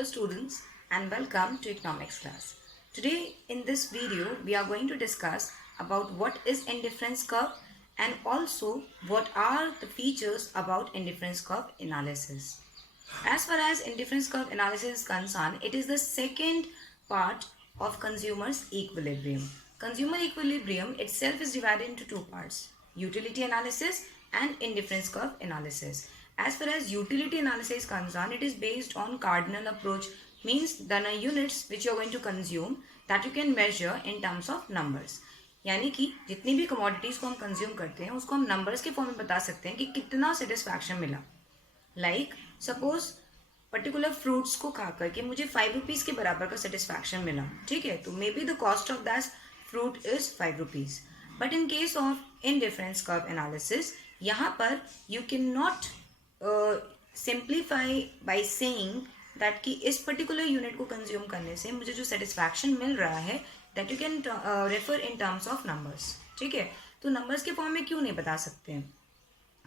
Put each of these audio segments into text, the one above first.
Hello students and welcome to economics class. Today in this video we are going to discuss about what is indifference curve and also what are the features about indifference curve analysis. As far as indifference curve analysis is concerned, it is the second part of consumer's equilibrium. Consumer equilibrium itself is divided into two parts, utility analysis and indifference curve analysis. As far as utility analysis is concerned, it is based on cardinal approach, means the units which you are going to consume that you can measure in terms of numbers. यानी कि जितनी भी commodities को हम consume करते हैं उसको हम नंबर्स के फॉर्म में बता सकते हैं कि कितना सेटिस्फैक्शन मिला. लाइक सपोज पर्टिकुलर फ्रूट्स को खा करके मुझे 5 रुपीज़ के बराबर का सेटिस्फैक्शन मिला, ठीक है, तो may be the cost of that fruit is 5 rupees. But in case of indifference curve analysis, यहाँ पर you can not simplify by saying that कि इस पर्टिकुलर यूनिट को कंज्यूम करने से मुझे जो सेटिस्फैक्शन मिल रहा है that you can refer in terms of numbers. ठीक है, तो नंबर्स के फॉर्म में क्यों नहीं बता सकते हैं,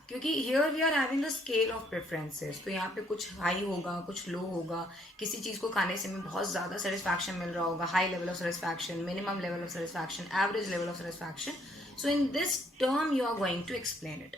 क्योंकि here we are having the scale of preferences. तो यहाँ पे कुछ हाई होगा, कुछ लो होगा. किसी चीज़ को खाने से हमें बहुत ज़्यादा सेटिस्फैक्शन मिल रहा होगा, high level of satisfaction, minimum level of satisfaction, average level of satisfaction. So in this term you are going to explain it.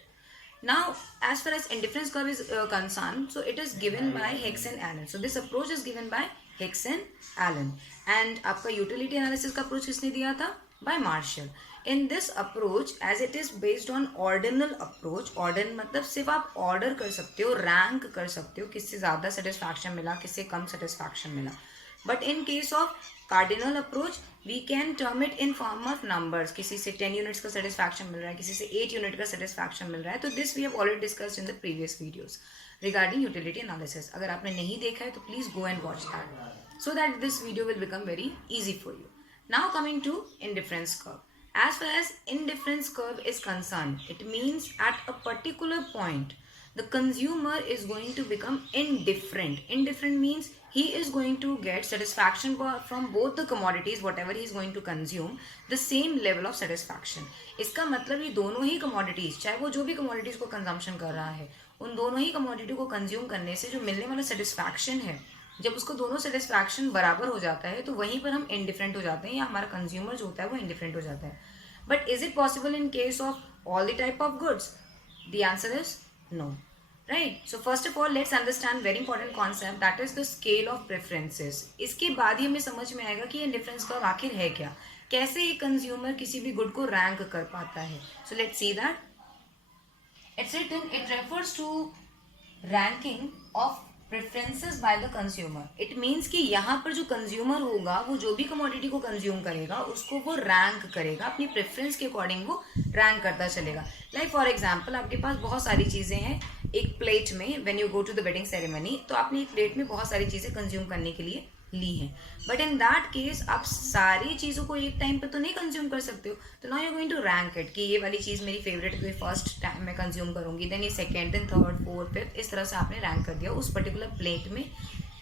Now, as far as indifference curve is concerned, so it is given by Hicks and Allen. So this approach is given by Hicks and Allen. And आपका utility analysis का approach किसने दिया था? By Marshall. In this approach, as it is based on ordinal approach, ordinal मतलब सिर्फ आप order कर सकते हो, rank कर सकते हो, किससे ज़्यादा satisfaction मिला, किससे कम satisfaction मिला. But in case of cardinal approach, we can term it in form of numbers. किसी से 10 units का satisfaction मिल रहा है, किसी से 8 unit का satisfaction मिल रहा है. तो this we have already discussed in the previous videos regarding utility analysis. अगर आपने नहीं देखा है तो please go and watch that so that this video will become very easy for you. Now coming to indifference curve. As far as indifference curve is concerned, it means at a particular point the consumer is going to become indifferent. Indifferent means he is going to get satisfaction from both the commodities whatever he is going to consume, the same level of satisfaction. इसका मतलब ये दोनों ही commodities, चाहे वो जो भी commodities को consumption कर रहा है, उन दोनों ही commodity को consume करने से जो मिलने वाला satisfaction है, जब उसको दोनों सेटिस्फैक्शन बराबर हो जाता है तो वहीं पर हम इंडिफरेंट हो जाते हैं या हमारा कंज्यूमर जो होता है वो इंडिफरेंट हो जाता है. But is it possible in case of all the type of goods? The answer is no. Right, so first of all let's understand very important concept, that is the scale of preferences. इसके बाद ही हमें समझ में आएगा कि ये indifference curve आखिर है क्या, कैसे एक कंज्यूमर किसी भी गुड को रैंक कर पाता है. So let's see that. It's written, it refers to ranking of preferences by the consumer. It means कि यहाँ पर जो कंज्यूमर होगा वो जो भी कमोडिटी को कंज्यूम करेगा उसको वो रैंक करेगा, अपनी प्रेफरेंस के अकॉर्डिंग वो रैंक करता चलेगा. लाइक फॉर एग्जाम्पल, आपके पास बहुत सारी चीज़ें हैं एक प्लेट में. When you go to the wedding ceremony, तो आपने एक प्लेट में बहुत सारी चीज़ें कंज्यूम करने के लिए ली हैं. बट इन दैट केस आप सारी चीज़ों को एक टाइम पे तो नहीं कंज्यूम कर सकते हो. तो now you going to rank it कि ये वाली चीज़ मेरी फेवरेट है तो ये फर्स्ट टाइम मैं कंज्यूम करूँगी, देन ये second, then third, fourth, fifth, इस तरह से आपने रैंक कर दिया. उस पर्टिकुलर प्लेट में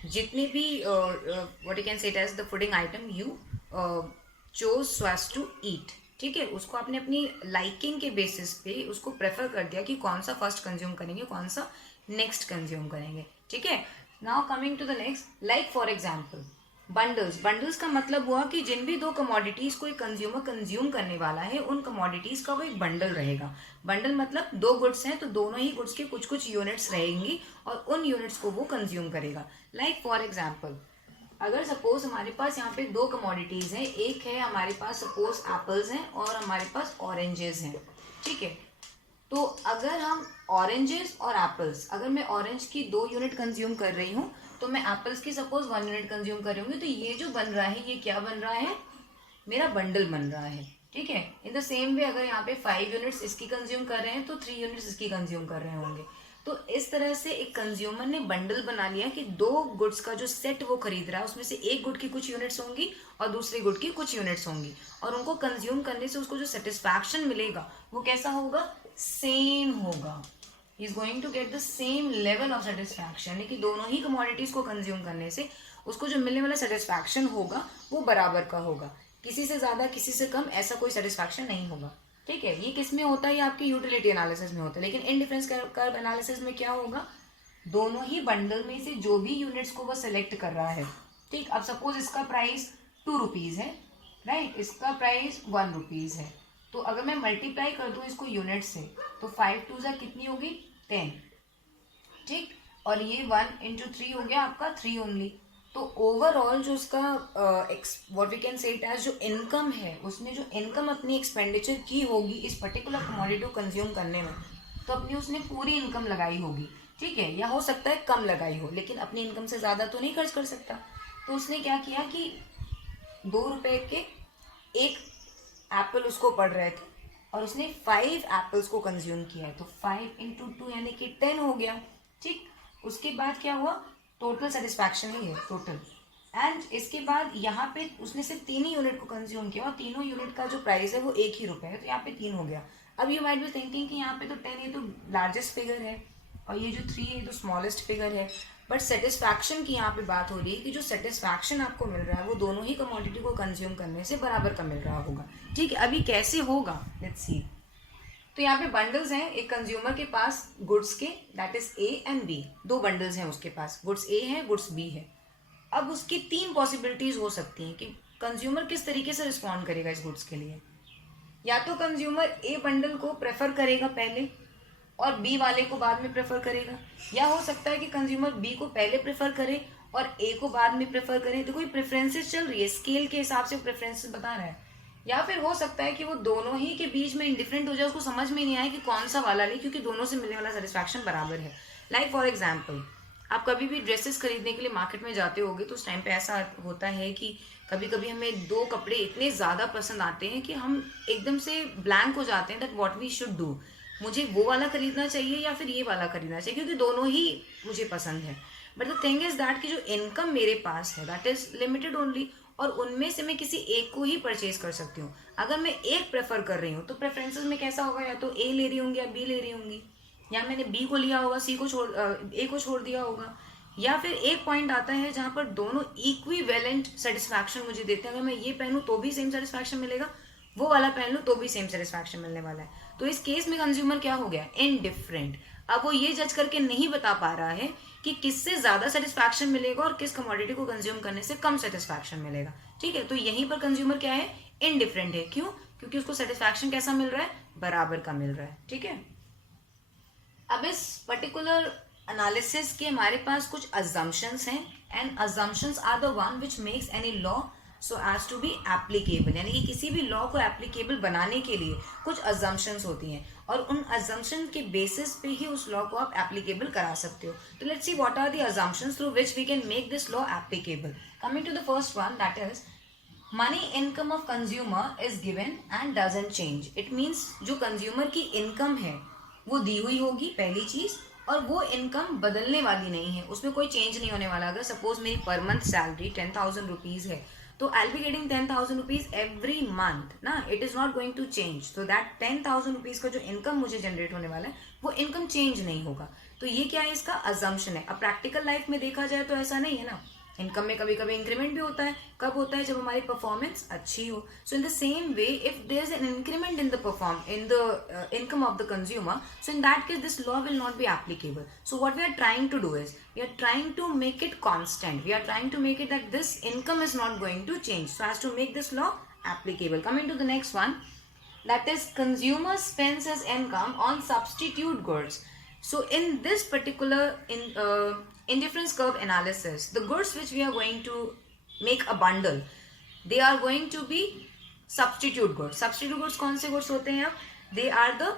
जितने भी what you can say it as the fooding item you chose so as to eat, ठीक है, उसको आपने अपनी लाइकिंग के बेसिस पे उसको प्रेफर कर दिया कि कौन सा फर्स्ट कंज्यूम करेंगे, कौन सा नेक्स्ट कंज्यूम करेंगे. ठीक है, now coming to the next, like for example bundles. Bundles का मतलब हुआ कि जिन भी दो कमोडिटीज को एक कंज्यूमर कंज्यूम करने वाला है उन कमोडिटीज का वो एक बंडल रहेगा. बंडल मतलब दो गुड्स हैं तो दोनों ही गुड्स के कुछ कुछ यूनिट्स रहेंगी और उन यूनिट्स को वो कंज्यूम करेगा. लाइक फॉर एग्जाम्पल, अगर सपोज हमारे पास यहाँ पे दो कमोडिटीज हैं, एक है हमारे पास सपोज एप्पल्स हैं और हमारे पास ऑरेंजेस हैं. ठीक है, तो अगर हम ऑरेंजेस और एप्पल्स, अगर मैं ऑरेंज की 2 यूनिट कंज्यूम कर रही हूँ तो मैं एप्पल्स की सपोज 1 यूनिट कंज्यूम कर रही हूँ, तो ये जो बन रहा है ये क्या बन रहा है, मेरा बंडल बन रहा है. ठीक है, इन द सेम वे अगर यहाँ पे 5 यूनिट्स इसकी कंज्यूम कर रहे हैं तो 3 यूनिट्स इसकी कंज्यूम कर रहे होंगे. तो इस तरह से एक कंज्यूमर ने बंडल बना लिया कि 2 गुड्स का जो सेट वो खरीद रहा है उसमें से एक गुड की कुछ यूनिट्स होंगी और दूसरे गुड की कुछ यूनिट्स होंगी, और उनको कंज्यूम करने से उसको जो सेटिस्फैक्शन मिलेगा वो कैसा होगा, सेम होगा. He is going to get the same level of satisfaction, यानी कि दोनों ही कमोडिटीज को कंज्यूम करने से उसको जो मिलने वाला सेटिस्फैक्शन होगा वो बराबर का होगा, किसी से ज़्यादा किसी से कम ऐसा कोई सेटिस्फैक्शन नहीं होगा. ठीक है, ये किस में होता है, ये आपकी यूटिलिटी एनालिसिस में होता है. लेकिन इनडिफरेंस कर्व एनालिसिस में क्या होगा, दोनों ही बंडल में से जो भी यूनिट्स को वो सिलेक्ट कर रहा है, ठीक। अब सपोज इसका प्राइस 2 रुपीज़ है, राइट, इसका प्राइस 1 रुपीज़ है। तो अगर मैं मल्टीप्लाई कर दूँ इसको यूनिट से, तो 5 टू ज़ा कितनी होगी 10, ठीक। और ये 1 इंटू 3 हो गया आपका 3 ओनली। तो ओवरऑल जो उसका what we can say it as जो इनकम है, उसने जो इनकम अपनी एक्सपेंडिचर की होगी इस पर्टिकुलर कमोडिटी को कंज्यूम करने में, तो अपनी उसने पूरी इनकम लगाई होगी, ठीक है। या हो सकता है कम लगाई हो, लेकिन अपनी इनकम से ज़्यादा तो नहीं खर्च कर सकता। तो उसने क्या किया कि 2 रुपए के एक एप्पल उसको पड़ रहे थे और उसने 5 एप्पल्स को कंज्यूम किया है, तो 5 इंटू 2 यानी कि 10 हो गया, ठीक। उसके बाद क्या हुआ, टोटल सेटिस्फैक्शन ही है टोटल। एंड इसके बाद यहाँ पे उसने सिर्फ 3 ही यूनिट को कंज्यूम किया और तीनों यूनिट का जो प्राइस है वो 1 ही रुपये है, तो यहाँ पे 3 हो गया। अब यू माइट बी थिंकिंग कि यहाँ पे तो 10 ये तो लार्जेस्ट फिगर है और ये जो 3 है तो स्मॉलेस्ट फिगर है, बट सेटिस्फैक्शन की यहाँ पे बात हो रही है कि जो सेटिस्फैक्शन आपको मिल रहा है वो दोनों ही कमोडिटी को कंज्यूम करने से बराबर का मिल रहा होगा, ठीक है। अभी कैसे होगा, लेट्स सी। तो यहाँ पे बंडल्स हैं एक कंज्यूमर के पास गुड्स के, that is A and B, 2 bundles हैं उसके पास, गुड्स ए है गुड्स बी है। अब उसकी 3 पॉसिबिलिटीज हो सकती हैं कि कंज्यूमर किस तरीके से रिस्पॉन्ड करेगा इस गुड्स के लिए। या तो कंज्यूमर ए बंडल को प्रेफर करेगा पहले और बी वाले को बाद में प्रेफर करेगा, या हो सकता है कि कंज्यूमर बी को पहले प्रेफर करे और ए को बाद में प्रेफर करे। तो कोई प्रेफरेंसेस चल रही है, स्केल के हिसाब से प्रेफरेंसेस बता रहा है। या फिर हो सकता है कि वो दोनों ही के बीच में इंडिफरेंट हो जाए, उसको समझ में नहीं आए कि कौन सा वाला ले, क्योंकि दोनों से मिलने वाला सेटिस्फैक्शन बराबर है। लाइक फॉर एग्जाम्पल, आप कभी भी ड्रेसेस खरीदने के लिए मार्केट में जाते होगे तो उस टाइम पे ऐसा होता है कि कभी कभी हमें 2 कपड़े इतने ज़्यादा पसंद आते हैं कि हम एकदम से ब्लैंक हो जाते हैं that what we should do, मुझे वो वाला खरीदना चाहिए या फिर ये वाला खरीदना चाहिए, क्योंकि दोनों ही मुझे पसंद है। But the thing is that कि जो इनकम मेरे पास है दैट इज लिमिटेड ओनली, और उनमें से मैं किसी एक को ही परचेज कर सकती हूँ। अगर मैं एक प्रेफर कर रही हूँ तो प्रेफरेंसेस में कैसा होगा, या तो ए ले रही होंगी या बी ले रही होंगी, या मैंने बी को लिया होगा सी को ए को छोड़ दिया होगा। या फिर एक पॉइंट आता है जहाँ पर दोनों इक्विवेलेंट सेटिस्फैक्शन मुझे देते हैं, अगर मैं ये पहनूं तो भी सेम सेटिस्फैक्शन मिलेगा, वो वाला पहन लूँ तो भी सेम सेटिस्फैक्शन मिलने वाला है। तो इस केस में कंज्यूमर क्या हो गया, इनडिफरेंट। अब वो ये जज करके नहीं बता पा रहा है कि किससे ज्यादा सेटिस्फैक्शन मिलेगा और किस कमोडिटी को कंज्यूम करने से कम सेटिस्फैक्शन मिलेगा, ठीक है। तो यहीं पर कंज्यूमर क्या है, इनडिफरेंट है। क्यों, क्योंकि उसको सेटिस्फैक्शन कैसा मिल रहा है, बराबर का मिल रहा है, ठीक है। अब इस पर्टिकुलर एनालिसिस के हमारे पास कुछ अजम्पशंस हैं, and assumptions are the one which makes any law so as to be applicable, यानी कि किसी भी लॉ को एप्लीकेबल बनाने के लिए कुछ अजम्पशंस होती हैं और उन अजम्पशन के बेसिस पे ही उस लॉ को आप एप्लीकेबल करा सकते हो। तो let's see what are the assumptions through which we can make this law applicable. Coming to the first one, that is money income of consumer is given and doesn't change. It means जो consumer की income है वो दी हुई होगी पहली चीज, और वो इनकम बदलने वाली नहीं है, उसमें कोई चेंज नहीं होने वाला। अगर सपोज मेरी पर मंथ सैलरी 10,000 रुपीज है तो I will be getting 10,000 rupees every month ना, it is not going to change. So that 10,000 rupees का जो इनकम मुझे जनरेट होने वाला है वो इनकम चेंज नहीं होगा। तो ये क्या है, इसका अजम्पशन है। अब प्रैक्टिकल लाइफ में देखा जाए तो ऐसा नहीं है ना, इनकम में कभी कभी इंक्रीमेंट भी होता है। कब होता है, जब हमारी परफॉर्मेंस अच्छी हो। So in the same way if there is an increment in the income of the consumer, so in that case this law will not be applicable. So what we are trying to do is we are trying to make it constant, we are trying to make it that this income is not going to change, so as to make this law applicable. Coming to the next one, that is consumer spends his income on substitute goods. So in this particular indifference curve analysis, the goods which we are going to make a bundle, they are going to be substitute goods. Substitute goods कौन से goods होते हैं? अब they are the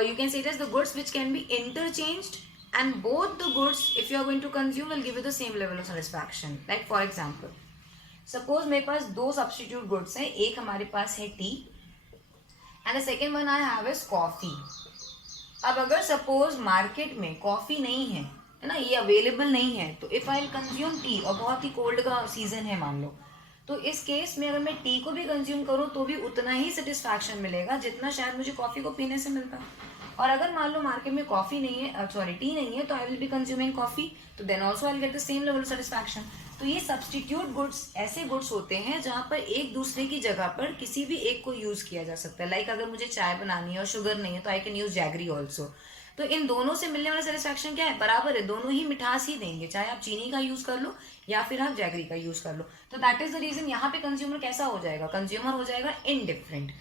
you can say it as the goods which can be interchanged, and both the goods if you are going to consume will give you the same level of satisfaction. Like for example, suppose मेरे पास 2 substitute goods हैं, एक हमारे पास है T and the second one I have is coffee. अब अगर suppose market में coffee नहीं है ना, ये अवेलेबल नहीं है, तो इफ आई कंज्यूम टी और बहुत ही कोल्ड का सीजन है मान लो, तो इस केस में अगर मैं टी को भी कंज्यूम करूँ तो भी उतना ही सेटिस्फैक्शन मिलेगा जितना शायद मुझे कॉफी को पीने से मिलता। और अगर मान लो मार्केट में कॉफी नहीं है, सॉरी टी नहीं है, तो I will be consuming coffee, तो then also I will get the same level of satisfaction. तो ये सब्सटीट्यूट गुड्स ऐसे गुड्स होते हैं जहाँ पर एक दूसरे की जगह पर किसी भी एक को यूज किया जा सकता है। लाइक अगर मुझे चाय बनानी है और शुगर नहीं है तो I can use jaggery also. तो इन दोनों से मिलने वाला सेटिस्फैक्शन क्या है, बराबर है, दोनों ही मिठास ही देंगे, चाहे आप चीनी का यूज कर लो या फिर आप जैगरी का यूज कर लो। तो दैट इज द रीजन यहाँ पे कंज्यूमर कैसा हो जाएगा, कंज्यूमर हो जाएगा इनडिफरेंट।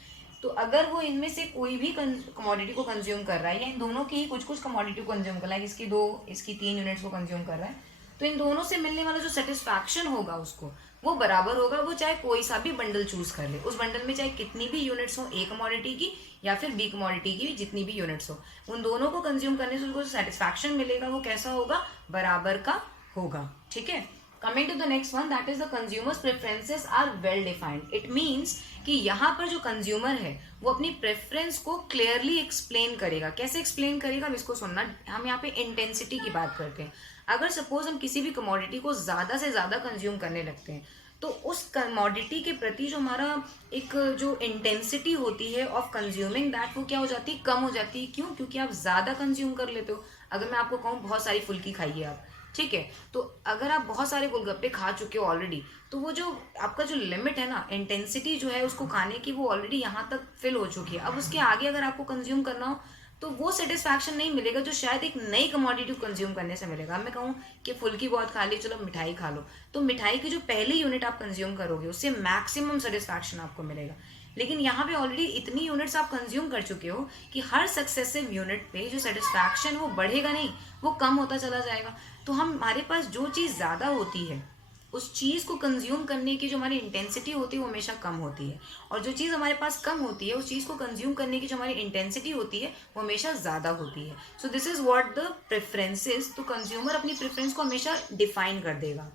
तो अगर वो इनमें से कोई भी कमोडिटी को कंज्यूम कर रहा है या इन दोनों की ही कुछ कुछ कमोडिटी को कंज्यूम कर रहा है, इसकी 2 इसकी 3 यूनिट्स को कंज्यूम कर रहा है, तो इन दोनों से मिलने वाला जो सेटिस्फैक्शन होगा उसको वो बराबर होगा, वो चाहे कोई सा भी बंडल चूज कर ले, उस बंडल में चाहे कितनी भी यूनिट्स हो, ए कमोडिटी की या फिर बी कमोडिटी की जितनी भी यूनिट्स हो, उन दोनों को कंज्यूम करने से उसको सेटिस्फैक्शन मिलेगा वो कैसा होगा, बराबर का होगा। ठीक है, coming to the next one, that is the consumer's preferences are well defined. It means कि यहाँ पर जो कंज्यूमर है वो अपनी प्रेफरेंस को क्लियरली एक्सप्लेन करेगा। कैसे एक्सप्लेन करेगा, अब इसको सुनना। हम यहाँ पे इंटेंसिटी की बात करते हैं। अगर सपोज हम किसी भी कमोडिटी को ज्यादा से ज्यादा कंज्यूम करने लगते हैं तो उस कमोडिटी के प्रति जो हमारा एक जो इंटेंसिटी होती है ऑफ कंज्यूमिंग दैट, वो क्या हो जाती है, कम हो जाती है। क्यों, क्योंकि आप ज्यादा कंज्यूम कर लेते हो। अगर मैं आपको कहूँ बहुत सारी फुल्की खाइए आप, ठीक है, तो अगर आप बहुत सारे गोलगप्पे खा चुके हो ऑलरेडी, तो वो जो आपका जो लिमिट है ना, इंटेंसिटी जो है उसको खाने की, वो ऑलरेडी यहाँ तक फिल हो चुकी है। अब उसके आगे अगर आपको कंज्यूम करना हो तो वो सेटिस्फैक्शन नहीं मिलेगा जो शायद एक नई कमोडिटी को कंज्यूम करने से मिलेगा। मैं कहूँ कि फुल्की बहुत खा ली, चलो मिठाई खा लो, तो मिठाई की जो पहली यूनिट आप कंज्यूम करोगे उससे मैक्सिमम सेटिस्फैक्शन आपको मिलेगा। लेकिन यहाँ पे ऑलरेडी इतनी यूनिट्स आप कंज्यूम कर चुके हो कि हर सक्सेसिव यूनिट पे जो सेटिस्फैक्शन वो बढ़ेगा नहीं, वो कम होता चला जाएगा। तो हमारे पास जो चीज़ ज़्यादा होती है उस चीज़ को कंज्यूम करने की जो हमारी इंटेंसिटी होती है वो हमेशा कम होती है, और जो चीज़ हमारे पास कम होती है उस चीज़ को कंज्यूम करने की जो हमारी इंटेंसिटी होती है वो हमेशा ज़्यादा होती है। सो this is what the preferences. तो कंज्यूमर अपनी प्रेफरेंस को हमेशा डिफाइन कर देगा।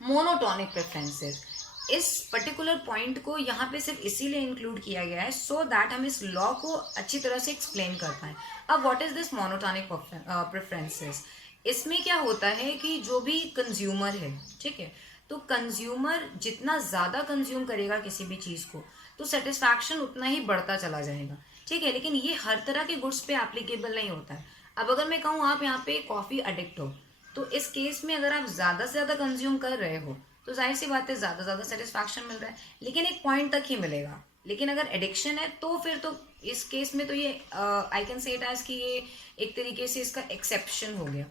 मोनोटोनिक प्रेफरेंसेस, इस पर्टिकुलर पॉइंट को यहाँ पे सिर्फ इसीलिए इंक्लूड किया गया है सो दैट हम इस लॉ को अच्छी तरह से एक्सप्लेन कर पाएं। अब what is this monotonic preferences, इसमें क्या होता है कि जो भी कंज्यूमर है, ठीक है, तो कंज्यूमर जितना ज़्यादा कंज्यूम करेगा किसी भी चीज़ को तो सेटिस्फैक्शन उतना ही बढ़ता चला जाएगा। ठीक है, लेकिन ये हर तरह के गुड्स पे एप्लीकेबल नहीं होता है। अब अगर मैं कहूँ आप यहाँ पे कॉफ़ी अडिक्ट हो, तो इस केस में अगर आप ज़्यादा से ज़्यादा कंज्यूम कर रहे हो तो जाहिर सी बात है ज़्यादा सेटिस्फैक्शन मिल रहा है, लेकिन एक पॉइंट तक ही मिलेगा। लेकिन अगर एडिक्शन है तो फिर तो इस केस में तो ये I can say it as कि ये एक तरीके से इसका एक्सेप्शन हो गया।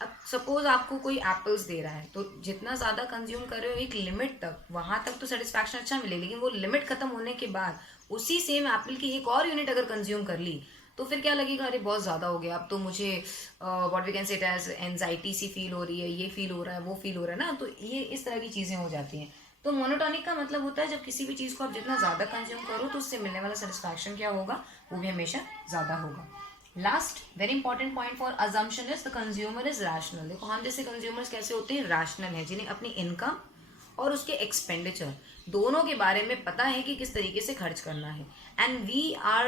अब सपोज आपको कोई एप्पल्स दे रहा है, तो जितना ज़्यादा कंज्यूम कर रहे हो एक लिमिट तक, वहाँ तक तो सेटिस्फैक्शन अच्छा मिले, लेकिन वो लिमिट खत्म होने के बाद उसी सेम एप्पल की एक और यूनिट अगर कंज्यूम कर ली तो फिर क्या लगेगा, अरे बहुत ज़्यादा हो गया, अब तो मुझे what we can say it as anxiety सी फील हो रही है, ये फील हो रहा है, वो फील हो रहा है ना। तो ये इस तरह की चीज़ें हो जाती हैं। तो मोनोटोनिक का मतलब होता है जब किसी भी चीज़ को आप जितना ज़्यादा कंज्यूम करो तो उससे मिलने वाला सेटिस्फैक्शन क्या होगा, वो भी हमेशा ज़्यादा होगा। Last very important point for assumption is the consumer is rational. देखो हम जैसे कंज्यूमर्स कैसे होते हैं, रैशनल है, जिन्हें अपनी इनकम और उसके एक्सपेंडिचर दोनों के बारे में पता है कि किस तरीके से खर्च करना है। And we are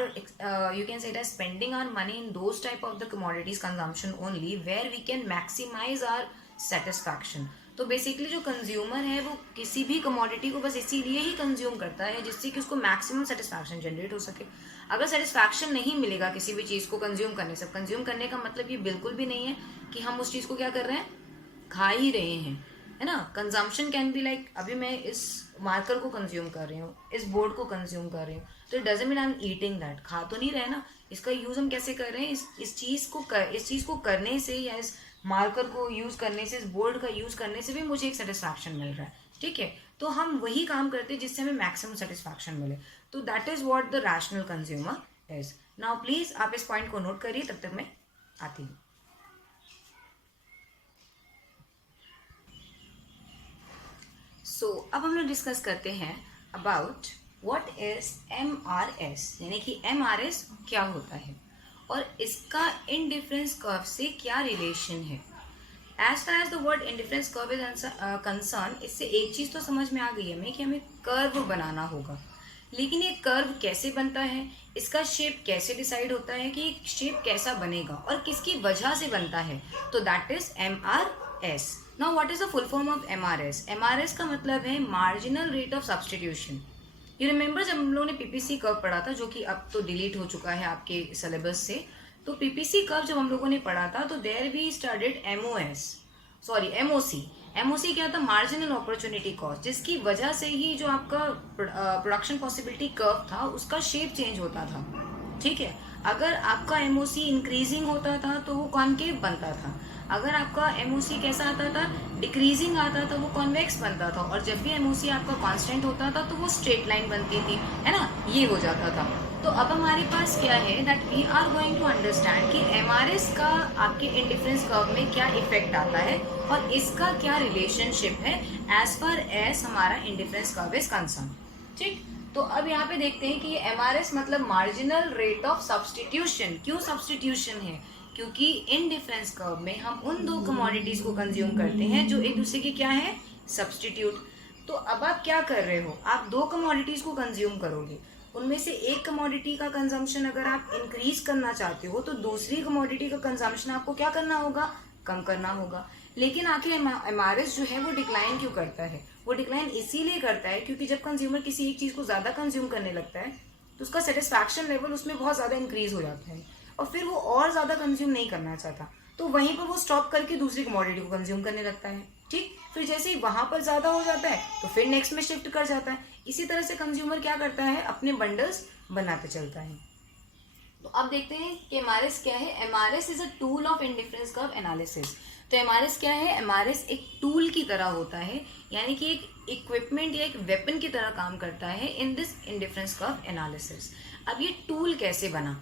you can say it as spending our money in those type of the commodities consumption only where we can maximise our satisfaction. तो बेसिकली जो कंज्यूमर है वो किसी भी कमोडिटी को बस इसीलिए ही कंज्यूम करता है जिससे कि उसको मैक्सिमम सेटिस्फैक्शन जनरेट हो सके। अगर सेटिस्फैक्शन नहीं मिलेगा किसी भी चीज़ को कंज्यूम करने से, कंज्यूम करने का मतलब ये बिल्कुल भी नहीं है कि हम उस चीज़ को क्या कर रहे हैं, खा ही रहे हैं, है ना। कंजम्पशन कैन बी लाइक अभी मैं इस मार्कर को कंज्यूम कर रही हूँ, इस बोर्ड को कंज्यूम कर रही हूँ, तो it doesn't mean I am eating that, खा तो नहीं रहे ना। इसका यूज़ हम कैसे कर रहे हैं, इस चीज़ को करने से या इस मार्कर को यूज़ करने से, इस बोर्ड का यूज़ करने से भी मुझे एक सेटिस्फैक्शन मिल रहा है। ठीक है, तो हम वही काम करते हैं जिससे हमें मैक्सिमम सेटिस्फैक्शन मिले। तो that is what the rational consumer is. Now please आप इस पॉइंट को नोट करिए, तब तक मैं आती हूँ। सो अब हम लोग डिस्कस करते हैं अबाउट व्हाट इज MRS, यानी कि MRS क्या होता है और इसका इंडिफरेंस कर्व से क्या रिलेशन है। As far as the word indifference curve is concern, इससे एक चीज़ तो समझ में आ गई हमें कि हमें कर्व बनाना होगा, लेकिन ये कर्व कैसे बनता है, इसका शेप कैसे डिसाइड होता है कि शेप कैसा बनेगा और किसकी वजह से बनता है, तो that is MRS। Now what is the full form of MRS? MRS का मतलब है marginal rate of substitution. You remember जब हम लोगों ने PPC कर्व पढ़ा था, जो कि अब तो डिलीट हो चुका है आपके सिलेबस से, तो PPC कर्व जब हम लोगों ने पढ़ा था तो देयर वी स्टडीड MOC क्या था, मार्जिनल अपॉर्चुनिटी कॉस्ट, जिसकी वजह से ही जो आपका प्रोडक्शन पॉसिबिलिटी कर्व था उसका शेप चेंज होता था। ठीक है। अगर आपका एमओसी इंक्रीजिंग होता था तो वो कॉनकेव बनता था, अगर आपका एमओसी कैसा आता था, डिक्रीजिंग आता था, वो कॉन्वेक्स बनता था, और जब भी एमओसी आपका कांस्टेंट होता था तो वो स्ट्रेट लाइन बनती थी, है ना, ये हो जाता था। तो अब हमारे पास क्या है, that we are going to understand कि एमआरएस का आपके इंडिफरेंस कर्व में क्या इफेक्ट आता है और इसका क्या रिलेशनशिप है एज पर एज हमारा इंडिफरेंस कर्व इज कंसर्न। ठीक, तो अब यहाँ पे देखते हैं कि ये एमआरएस मतलब मार्जिनल रेट ऑफ सब्सटीट्यूशन। क्यों सब्सटीट्यूशन है, क्योंकि इन डिफरेंस कर्व में हम उन दो कमोडिटीज को कंज्यूम करते हैं जो एक दूसरे के क्या है, सब्सटीट्यूट। तो अब आप क्या कर रहे हो, आप दो कमोडिटीज को कंज्यूम करोगे, उनमें से एक कमोडिटी का कंजम्पशन अगर आप इंक्रीज करना चाहते हो तो दूसरी कमोडिटी का कंजम्पशन आपको क्या करना होगा, कम करना होगा। लेकिन आखिर एमआरएस जो है वो डिक्लाइन क्यों करता है, वो डिक्लाइन इसीलिए करता है क्योंकि जब कंज्यूमर किसी एक चीज को ज्यादा कंज्यूम करने लगता है तो उसका सेटिस्फैक्शन लेवल उसमें बहुत ज्यादा इंक्रीज हो जाता है और फिर वो और ज्यादा कंज्यूम नहीं करना चाहता, तो वहीं पर वो स्टॉप करके दूसरी कमोडिटी को कंज्यूम करने लगता है। ठीक, फिर जैसे ही वहां पर ज्यादा हो जाता है तो फिर नेक्स्ट में शिफ्ट कर जाता है। इसी तरह से कंज्यूमर क्या करता है, अपने बंडल्स बनाते चलता है। तो अब देखते हैं कि एमआरएस क्या है। MRS is a tool of indifference curve analysis. तो एमआरएस क्या है, एमआरएस एक टूल की तरह होता है, यानी कि एक इक्विपमेंट या एक वेपन की तरह काम करता है in this indifference curve analysis. अब ये टूल कैसे बना,